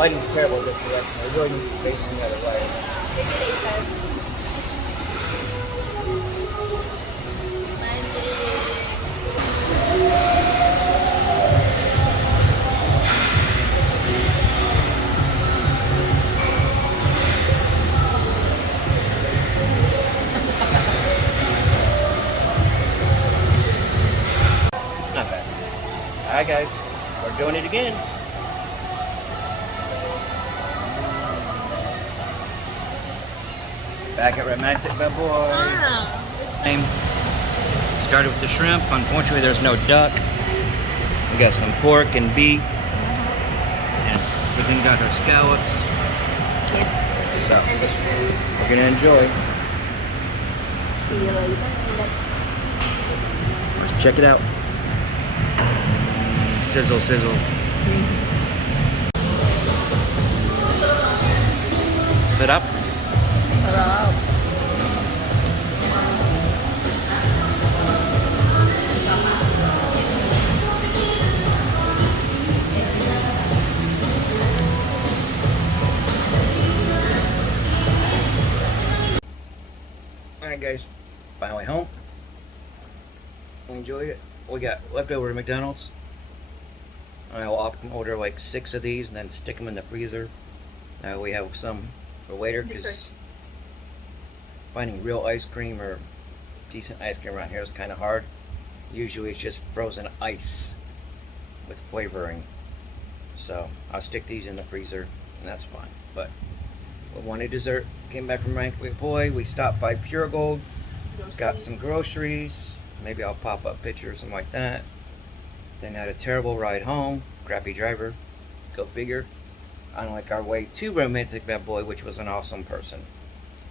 lighting's terrible this direction. I really need to face the other way. Not bad. Alright guys, we're doing it again. Back at Romantic Baboy. Started with the shrimp. Unfortunately, there's no duck. We got some pork and beef. And we even got our scallops. Yep. So, And the shrimp. we're going to enjoy. See you later. Let's check it out. Sizzle, sizzle. Sit up. Sarap. Alright guys, finally home. We enjoyed it. We got leftover McDonald's. I'll often order like 6 of these and then stick them in the freezer. We have some for later because finding real ice cream or decent ice cream around here is kind of hard. Usually it's just frozen ice with flavoring. So I'll stick these in the freezer and that's fine. But we wanted dessert. Came back from Romantic Baboy. We stopped by Pure Gold. Got some groceries. Maybe I'll pop up a picture or something like that. Then had a terrible ride home. Crappy driver. Go figure. Unlike our way to Romantic Baboy, which was an awesome person.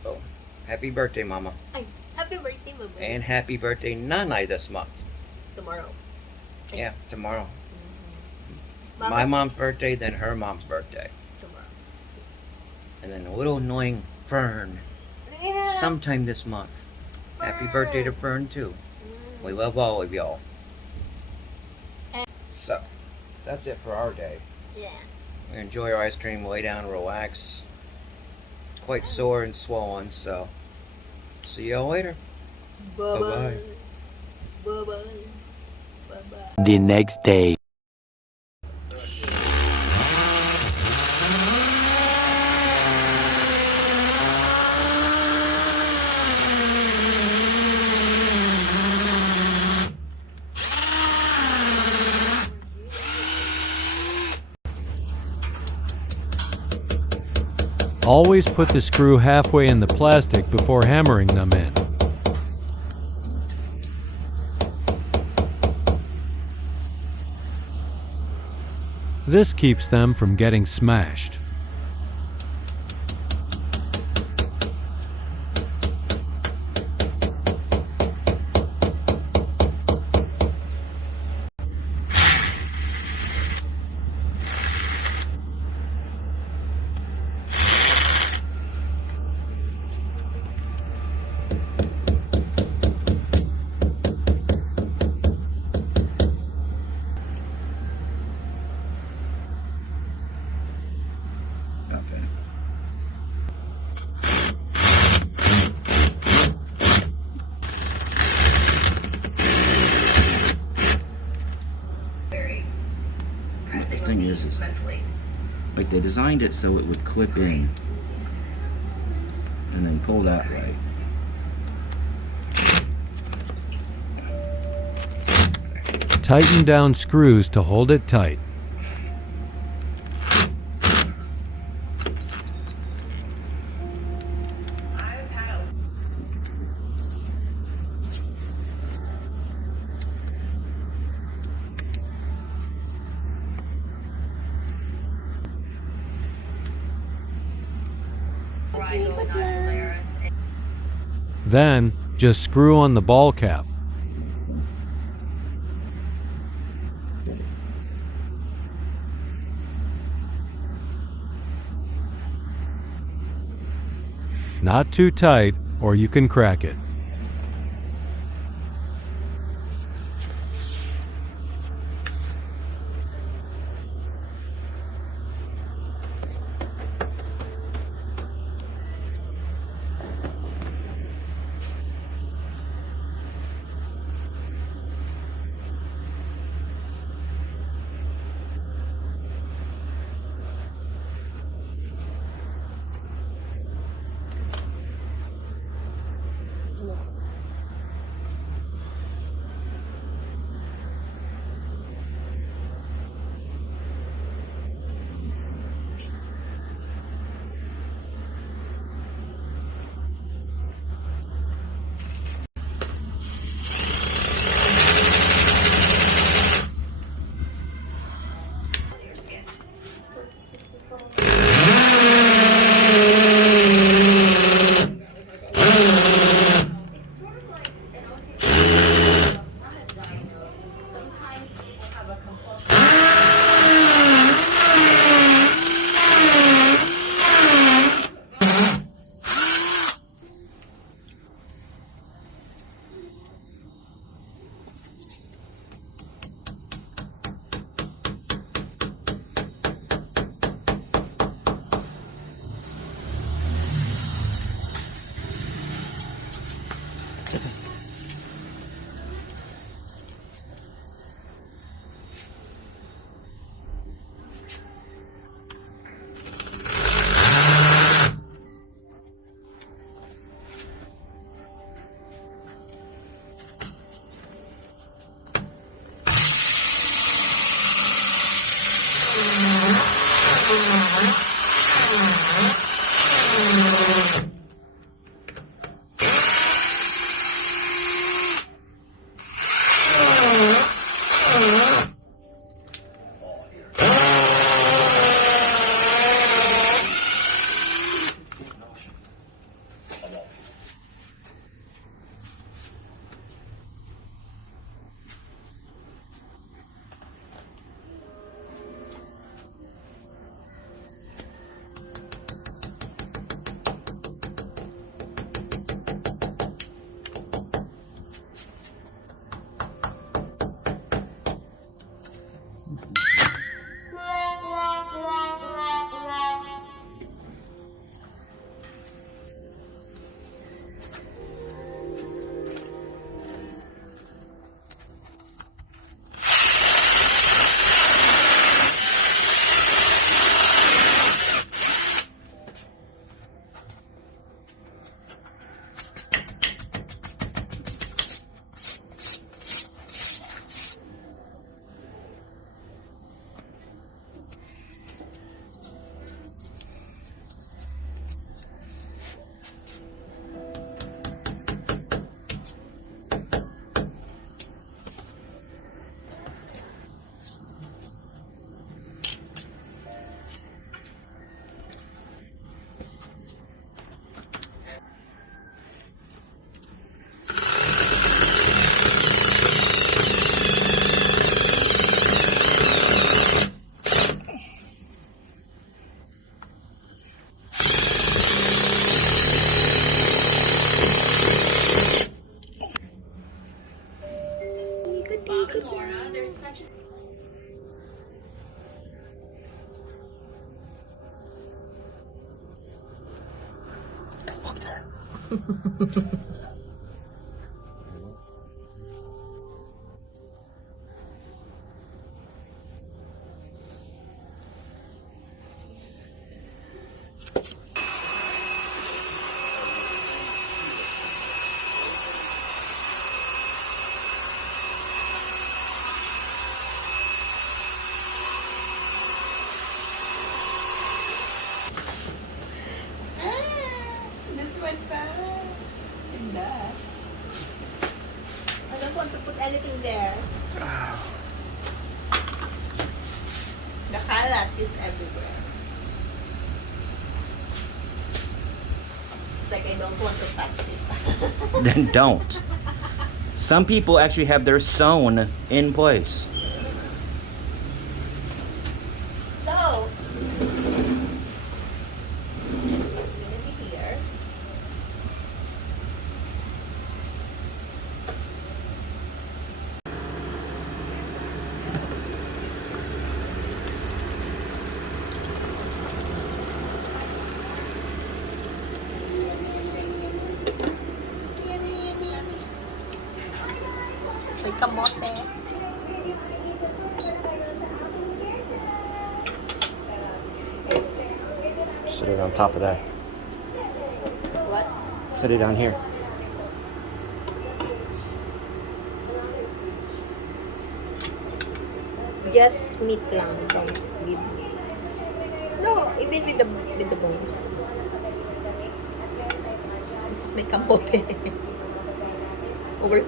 So, happy birthday, Mama. Ay, happy birthday, Mama. And happy birthday, Nanay, this month. Tomorrow. Yeah, tomorrow. Mm-hmm. My mom's birthday, then her mom's birthday. Tomorrow. And then a little annoying Fern. Yeah. Sometime this month. Happy birthday to Fern, too. We love all of y'all. So, that's it for our day. Yeah. We enjoy our ice cream, lay down, relax. It's quite sore and swollen, so see y'all later. Bye-bye. Bye-bye. Bye-bye. The next day. Always put the screw halfway in the plastic before hammering them in. This keeps them from getting smashed. Okay. The thing is like they designed it so it would clip in and then pull that way. Tighten down screws to hold it tight. Then, just screw on the ball cap. Not too tight, or you can crack it. This one pa. Ganda. I don't want to put anything there. The kalat is everywhere. It's like I don't want to touch it. Then don't. Some people actually have their sewn in place. So, gonna be here. May kamote. Set it on top of that. What? Set it down here. Just meat lang. Don't give me. No, even with the bone. Just make kamote. Over.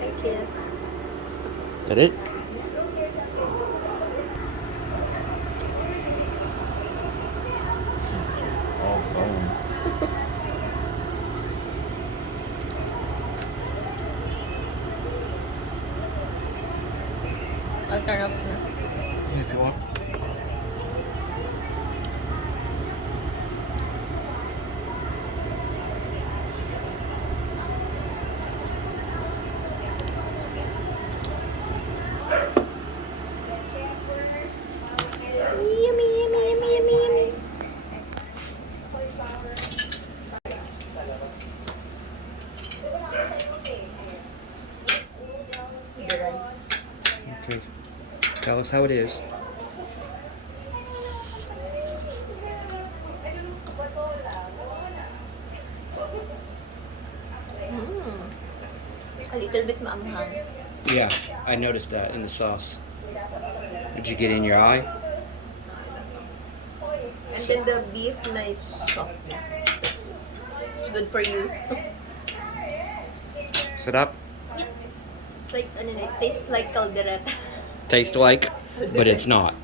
Thank you. That it? Oh, bone. I'll turn off na. If you want. Yummy, yummy, yummy, yummy, yummy. The rice. Okay. Tell us how it is. A little bit maanghang. Yeah, I noticed that in the sauce. Did you get in your eye? And then the beef na is soft. It's good for you. Sit up. It's like, ano na, it tastes like caldereta. Taste like, but it's not.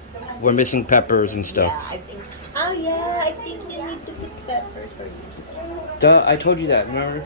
We're missing peppers and stuff. Yeah, I think. Oh yeah, I think you need to put peppers for you. Duh, I told you that, remember?